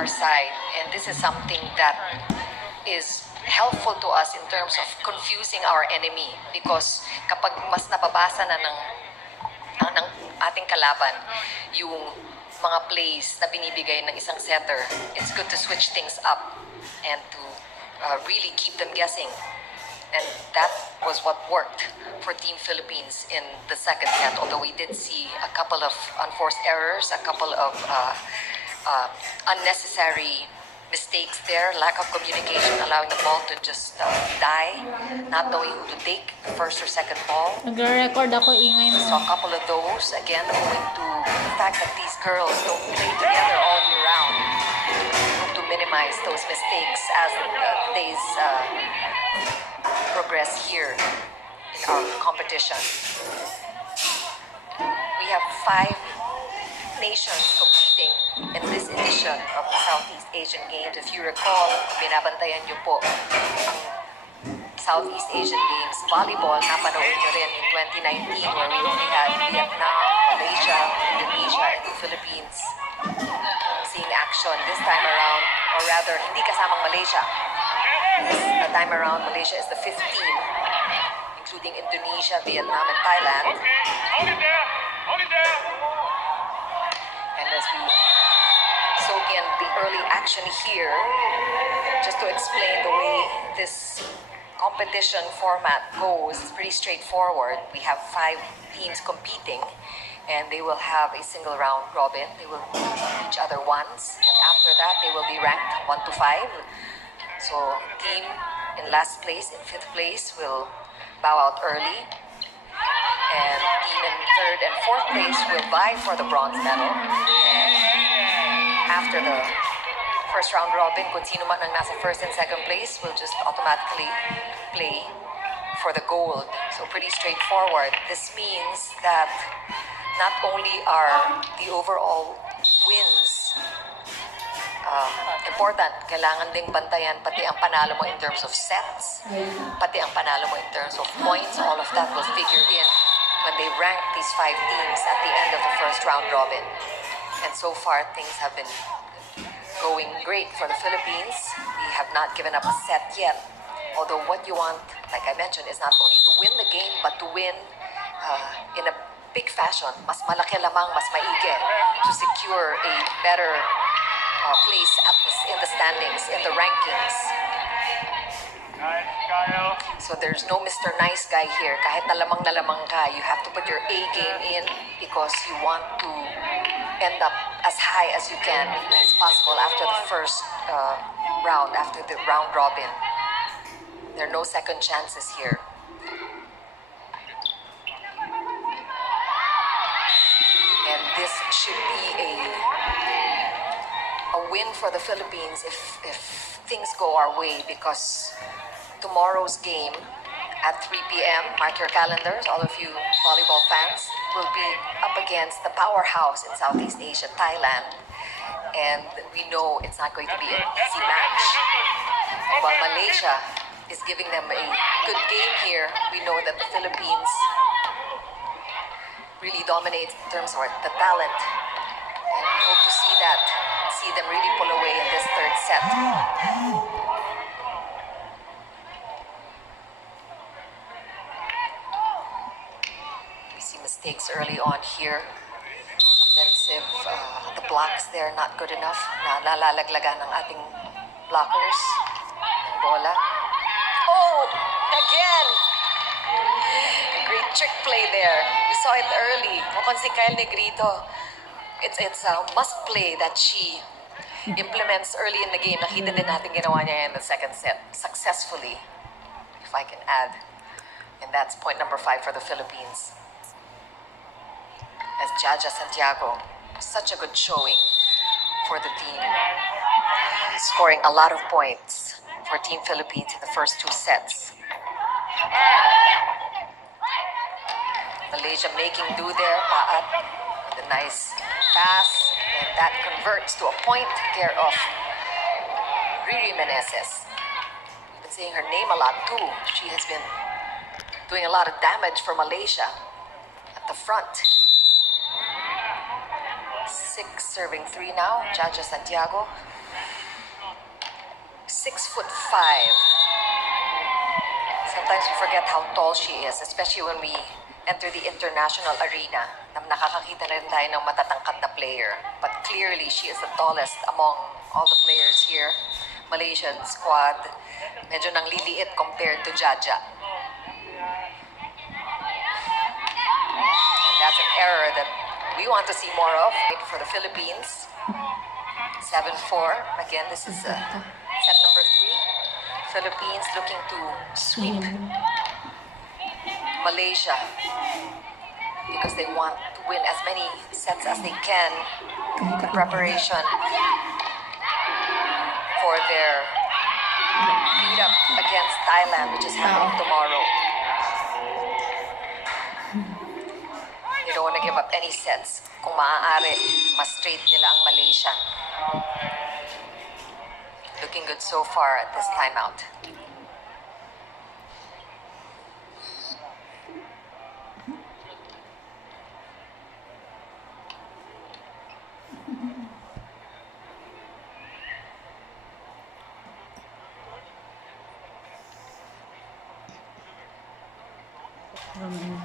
our side, and this is something that is helpful to us in terms of confusing our enemy, because kapag mas nababasa na ng ating kalaban yung mga plays na binibigay ng isang setter, it's good to switch things up and to really keep them guessing. And that was what worked for Team Philippines in the second set, although we did see a couple of unforced errors, a couple of unnecessary mistakes there, lack of communication, allowing the ball to just die, not knowing who to take, first or second ball. Nagre-record ako, ingay mo. So a couple of those, again, owing to the fact that these girls don't play together all year round. To minimize those mistakes as the days progress here in our competition. We have 5 nations competing in this edition of the Southeast Asian Games. If you recall, binabantayan niyo po ang Southeast Asian Games volleyball. Napanood niyo rin in 2019 where we only had Vietnam, Malaysia, Indonesia, and the Philippines seeing action. This time around, or rather, hindi kasamang Malaysia. This time around, Malaysia is the 5th team, including Indonesia, Vietnam, and Thailand. Hold it there. And as we soak in the early action here, just to explain the way this competition format goes, it's pretty straightforward. We have 5 teams competing, and they will have a single round robin. They will meet each other once, and after that, they will be ranked 1 to 5. So, team in last place, in 5th place, will bow out early. And team in 3rd and 4th place will vie for the bronze medal. And after the first round robin, kung sino man ang nasa 1st and 2nd place will just automatically play for the gold. So pretty straightforward. This means that not only are the overall wins important, kailangan ding bantayan pati ang panalo mo in terms of sets, pati ang panalo mo in terms of points. All of that was figured in when they ranked these 5 teams at the end of the first round robin. And so far, things have been going great for the Philippines. We have not given up a set yet. Although what you want, like I mentioned, is not only to win the game, but to win in a big fashion. Mas malaki lamang, mas maigi, to secure a better place in the standings, in the rankings. Nice, Kyle. So there's no Mr. Nice Guy here. Kahit na lamang ka, you have to put your A game in because you want to end up as high as you can as possible after the first round, after the round robin. There are no second chances here. And this should be a win for the Philippines if things go our way, because tomorrow's game at 3 p.m., mark your calendars, all of you volleyball fans, will be up against the powerhouse in Southeast Asia, Thailand. And we know it's not going to be an easy match. While Malaysia is giving them a good game here, we know that the Philippines really dominates in terms of the talent. And we hope to see them really pull away in this 3rd set. We see mistakes early on here. Offensive, the blocks there not good enough. Nalalaglagan ng ating blockers. Ng bola. Oh! Again! Great trick play there. We saw it early. Mukhang si Kyle Negrito. It's a must play that she implements early in the game. Nakita din natin ginawa niya in the second set successfully, if I can add. And that's point number 5 for the Philippines. As Jaja Santiago, such a good showing for the team, scoring a lot of points for Team Philippines in the first 2 sets. Malaysia making do there, Paat, with a nice pass, and that converts to a point care of Riri Meneses. We've been saying her name a lot too. She has been doing a lot of damage for Malaysia at the front. 6 serving 3 now, Jaja Santiago. 6'5". Sometimes we forget how tall she is, especially when we enter the international arena. Nakakakita na rin tayo ng matatangkad na player. But clearly, she is the tallest among all the players here. Malaysian squad, medyo nang liliit compared to Jaja. And that's an error that we want to see more of for the Philippines. 7-4. Again, this is set number 3. Philippines looking to sweep Malaysia because they want to win as many sets as they can in preparation for their meet-up against Thailand, which is happening tomorrow. They don't want to give up any sets. Kung maaari, mas straight nila ang Malaysia. Looking good so far at this timeout.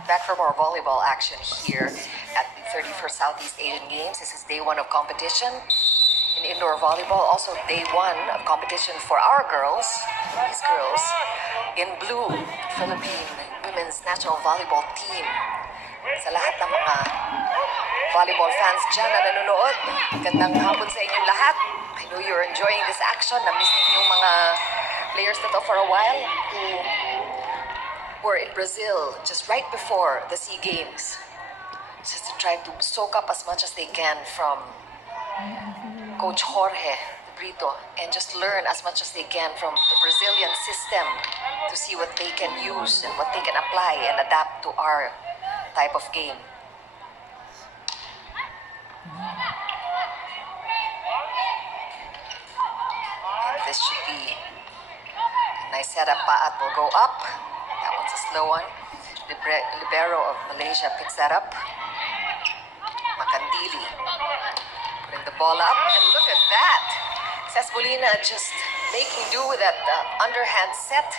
Back for more volleyball action here at the 31st Southeast Asian Games. This is day 1 of competition in indoor volleyball. Also day 1 of competition for our girls, these girls, in blue, Philippine Women's National Volleyball Team. Sa lahat ng mga volleyball fans dyan na nanonood, gandang hapon sa inyong lahat. I know you're enjoying this action. Na-miss niyo yung mga players na to for a while who were in Brazil just right before the SEA Games, just to try to soak up as much as they can from Coach Jorge Brito and just learn as much as they can from the Brazilian system to see what they can use and what they can apply and adapt to our type of game. And this should be a nice setup. Paat will go up. That one's a slow one. Libero of Malaysia picks that up. Makandili putting the ball up, and look at that. Cespolina just making do with that underhand set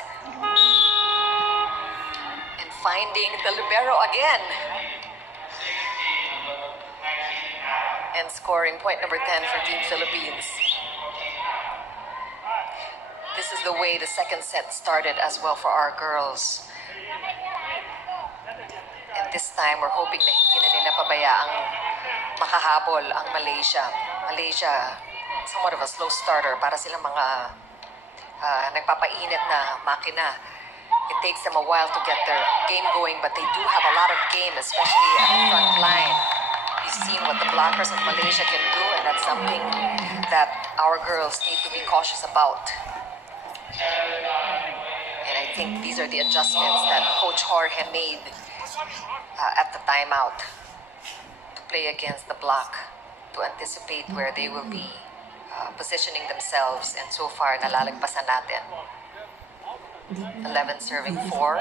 and finding the libero again and scoring point number 10 for Team Philippines. This is the way the second set started as well for our girls. And this time, we're hoping na hindi na nila pabayaang makahabol ang Malaysia. Malaysia, somewhat of a slow starter para silang mga nagpapainit na makina. It takes them a while to get their game going, but they do have a lot of game, especially at the front line. You've seen what the blockers of Malaysia can do, and that's something that our girls need to be cautious about. And I think these are the adjustments that Coach Jorge made at the timeout to play against the block, to anticipate where they will be positioning themselves, and so far nalalagpasan natin. 11 serving 4.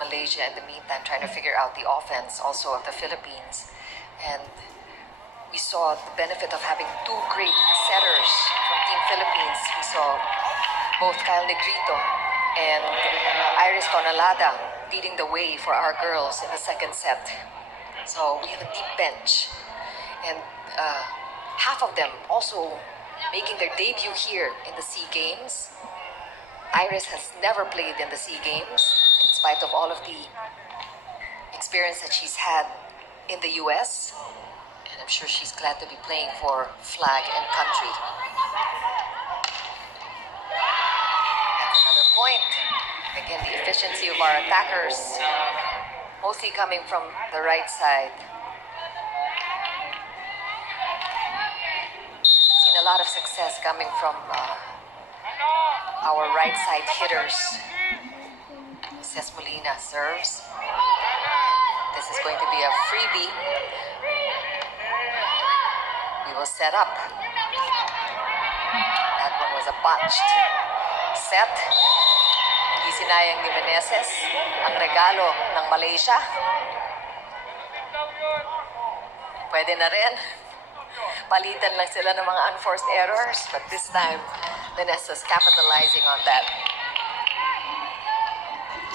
Malaysia in the meantime trying to figure out the offense also of the Philippines, and we saw the benefit of having 2 great setters from Team Philippines. We saw both Kyle Negrito and Iris Tonalada leading the way for our girls in the second set. So we have a deep bench, and half of them also making their debut here in the SEA Games. Iris has never played in the SEA Games in spite of all of the experience that she's had in the US. And I'm sure she's glad to be playing for flag and country. That's another point. Again, the efficiency of our attackers, mostly coming from the right side. Seen a lot of success coming from our right side hitters. Cespolina serves. This is going to be a freebie. We will set up. That one was a botched set. Hindi sinayang ni Meneses ang regalo ng Malaysia. Pwede na rin. Palitan lang sila ng mga unforced errors, but this time, Meneses capitalizing on that.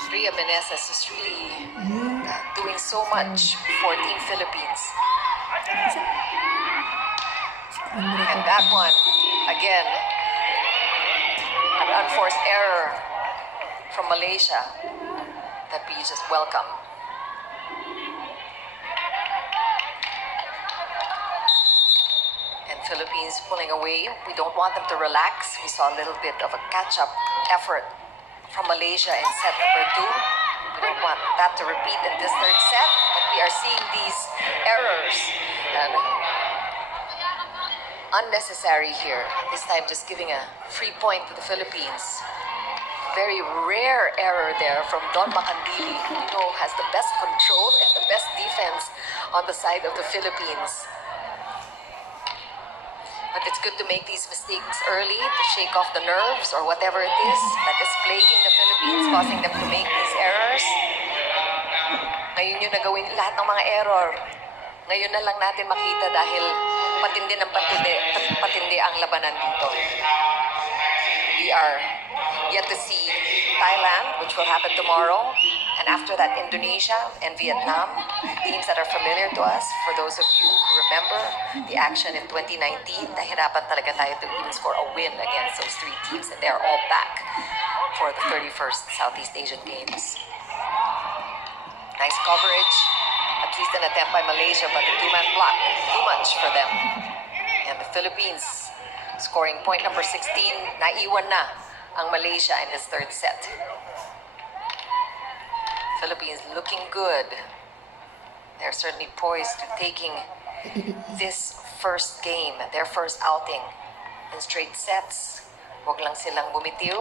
Ria Meneses is really doing so much for Team Philippines. And that one, again, an unforced error from Malaysia that we just welcome. And Philippines pulling away. We don't want them to relax. We saw a little bit of a catch-up effort from Malaysia in set number 2. We don't want that to repeat in this third set, but we are seeing these errors and unnecessary here. This time just giving a free point to the Philippines. Very rare error there from Don Macandili, who has the best control and the best defense on the side of the Philippines. But it's good to make these mistakes early to shake off the nerves or whatever it is that is plaguing the Philippines, causing them to make these errors. Ngayon yun nagawin lahat ng mga error. Ngayon na lang natin makita dahil patindi ng patindi ang labanan dito. We are yet to see Thailand, which will happen tomorrow. And after that, Indonesia and Vietnam, teams that are familiar to us. For those of you who remember the action in 2019, nahirapan talaga tayo to even score a win against those 3 teams, and they are all back for the 31st Southeast Asian Games. Nice coverage, at least an attempt by Malaysia, but the 2-man block, too much for them. And the Philippines scoring point number 16, naiwan na ang Malaysia in this third set. Philippines looking good. They're certainly poised to taking this first game, their first outing in straight sets. Huwag lang silang bumitiw.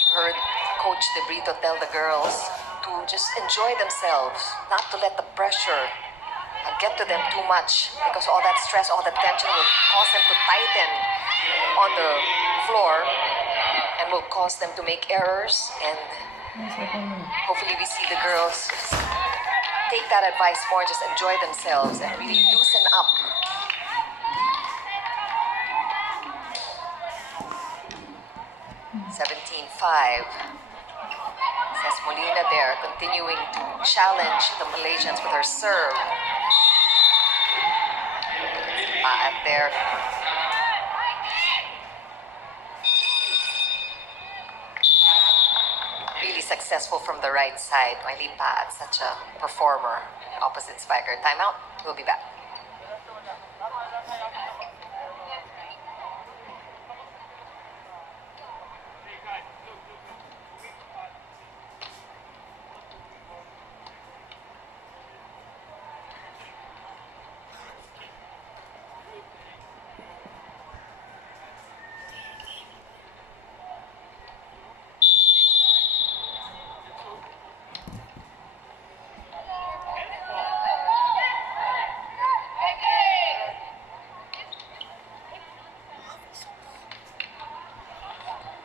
You heard Coach De Brito tell the girls to just enjoy themselves, not to let the pressure get to them too much, because all that stress, all that tension will cause them to tighten on the floor and will cause them to make errors. And hopefully we see the girls take that advice more, just enjoy themselves and really loosen up. (17-5). Cez Molina there continuing to challenge the Malaysians with her serve. Paat there. Really successful from the right side. Maylene Paat, such a performer. Opposite spiker. Timeout. We'll be back.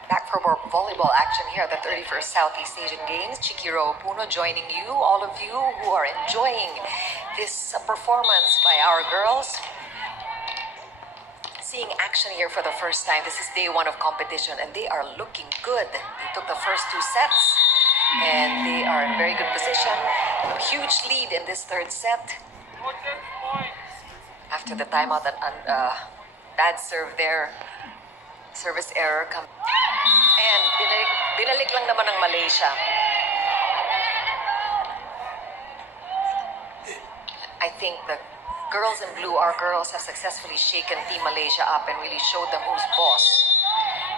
Back for more volleyball action here at the 31st Southeast Asian Games. Chikiro Puno joining you, all of you who are enjoying this performance by our girls. Seeing action here for the first time. This is day 1 of competition and they are looking good. They took the first 2 sets and they are in very good position. A huge lead in this third set. After the timeout and bad serve there. Service error comes. And binalik lang naman ng Malaysia. I think the girls in blue, our girls, have successfully shaken Team Malaysia up and really showed them who's boss.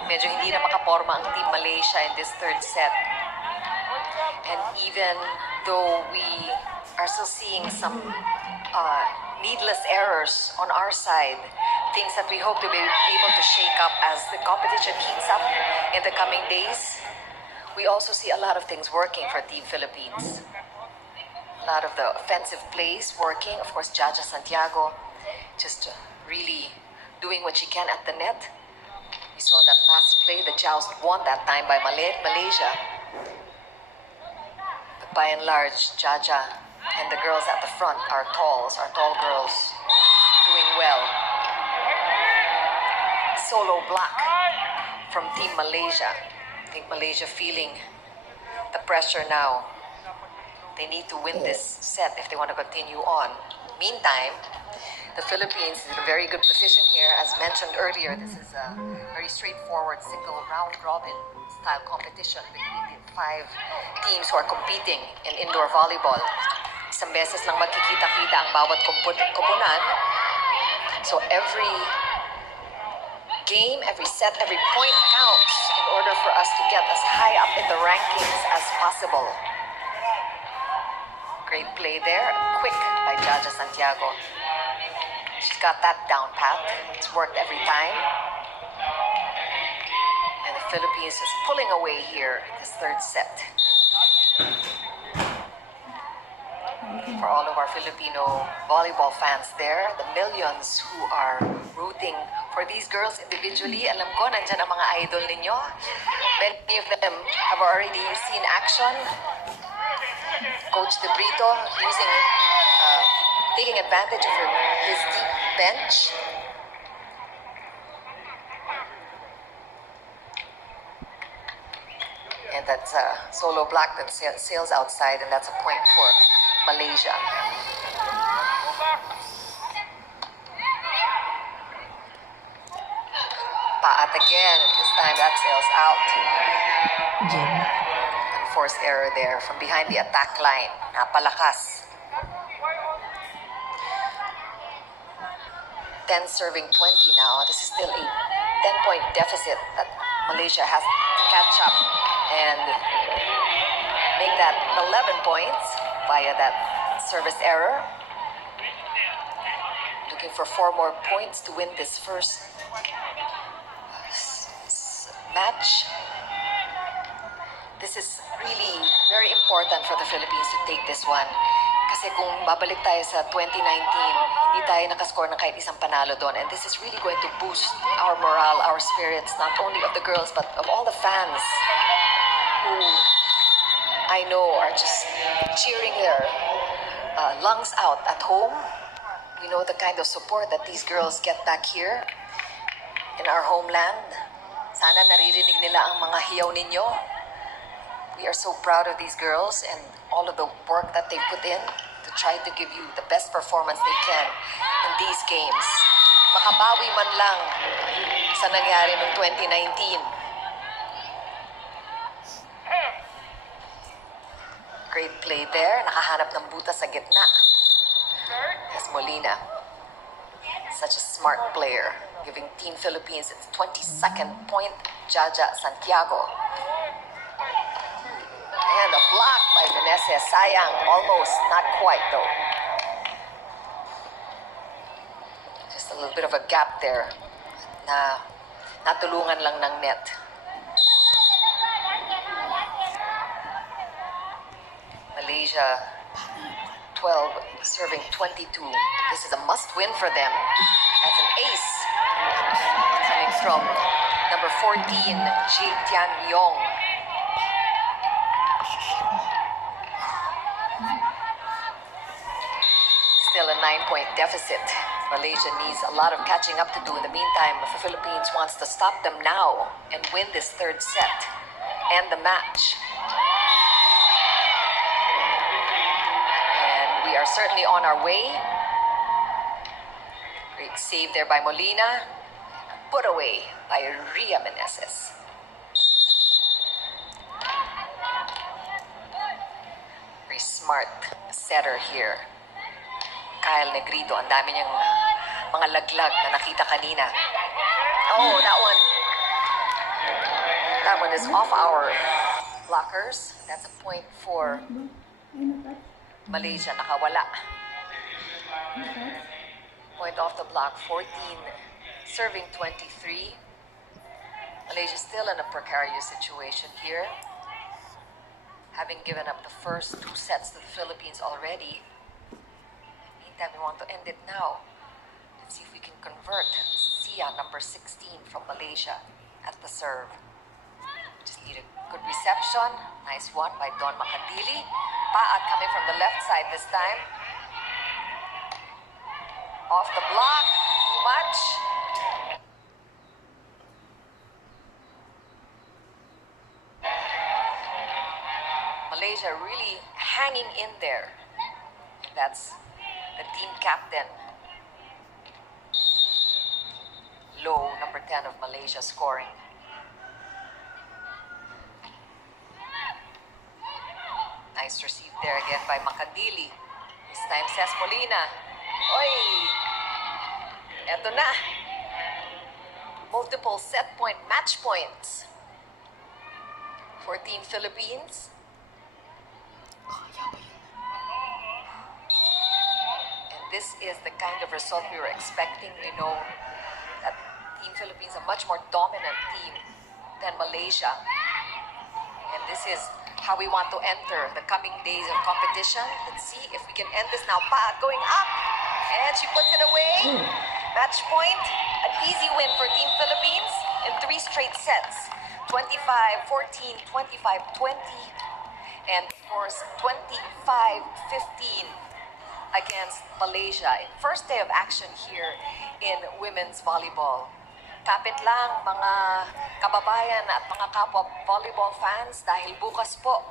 Medyo hindi na makaporma ang Team Malaysia in this third set. And even though we are still seeing some needless errors on our side, things that we hope to be able to shake up as the competition heats up in the coming days. We also see a lot of things working for Team Philippines. A lot of the offensive plays working. Of course, Jaja Santiago just really doing what she can at the net. We saw that last play, the joust won that time by Malaysia. But by and large, Jaja and the girls at the front are tall girls. doing well. Solo block from Team Malaysia. I think Malaysia feeling the pressure now. They need to win this set if they want to continue on. Meantime, the Philippines is in a very good position here. As mentioned earlier, this is a very straightforward single round robin style competition between the 5 teams who are competing in indoor volleyball. Isang beses lang magkikita-kita ang bawat koponan. So every game, every set, every point counts in order for us to get as high up in the rankings as possible. Great play there, quick by Jaja Santiago. She's got that down pat. It's worked every time. And the Philippines is pulling away here in this third set. For all of our Filipino volleyball fans there, the millions who are rooting for these girls individually, alam ko, nandyan ang mga idol ninyo. Many of them have already seen action. Coach De Brito taking advantage of his deep bench. And that's a solo block that sails outside, and that's a point for Malaysia. Paat again, and this time that sails out. Forced error there from behind the attack line. Napalakas. 10 serving 20 now. This is still a 10-point deficit that Malaysia has to catch up and make that 11 points via that service error. Looking for 4 more points to win this first match. This is really very important for the Philippines to take this one. Kasi kung babalik tayo sa 2019, hindi tayo nakascore ng kahit isang panalo doon. And this is really going to boost our morale, our spirits, not only of the girls, but of all the fans who I know are just cheering their lungs out at home. We know the kind of support that these girls get back here in our homeland. Sana naririnig nila ang mga hiyaw ninyo. We are so proud of these girls and all of the work that they put in to try to give you the best performance they can in these games. Makabawi man lang sa nangyari noong 2019. Great play there. Nakahanap ng butas sa gitna. As Molina. Such a smart player. Giving Team Philippines its 22nd point. Jaja Santiago. And a block by Vanessa. Sayang. Almost. Not quite though. Just a little bit of a gap there na natulungan lang ng net. Malaysia 12 serving 22. This is a must-win for them. That's an ace coming from number 14, Ji Tian Yong. Still a 9-point deficit. Malaysia needs a lot of catching up to do. In the meantime, the Philippines wants to stop them now and win this third set and the match. We are certainly on our way. Great save there by Molina. Put away by Ria Meneses. Very smart setter here. Kyle Negrito, ang dami niyang mga laglag na nakita kanina. Oh, that one is off our blockers. That's a point for Malaysia. Nakawala. Point off the block, 14, serving 23. Malaysia still in a precarious situation here. Having given up the first 2 sets to the Philippines already. Meantime, we want to end it now. Let's see if we can convert. Sia, number 16 from Malaysia at the serve. Just need a good reception. Nice one by Don Makadili. Paat coming from the left side this time. Off the block, too much. Malaysia really hanging in there. That's the team captain. Low, number 10 of Malaysia scoring. Nice receive there again by Makandili. This time says Molina. Oy! Eto na. Multiple set point match points for Team Philippines. And this is the kind of result we were expecting. We know that Team Philippines is a much more dominant team than Malaysia. And this is how we want to enter the coming days of competition. Let's see if we can end this now. Pa going up, and she puts it away. Match point, an easy win for Team Philippines in 3 straight sets. 25-14, 25-20, and of course 25-15 against Malaysia. First day of action here in women's volleyball. Kapit lang mga kababayan at mga kapwa volleyball fans dahil bukas po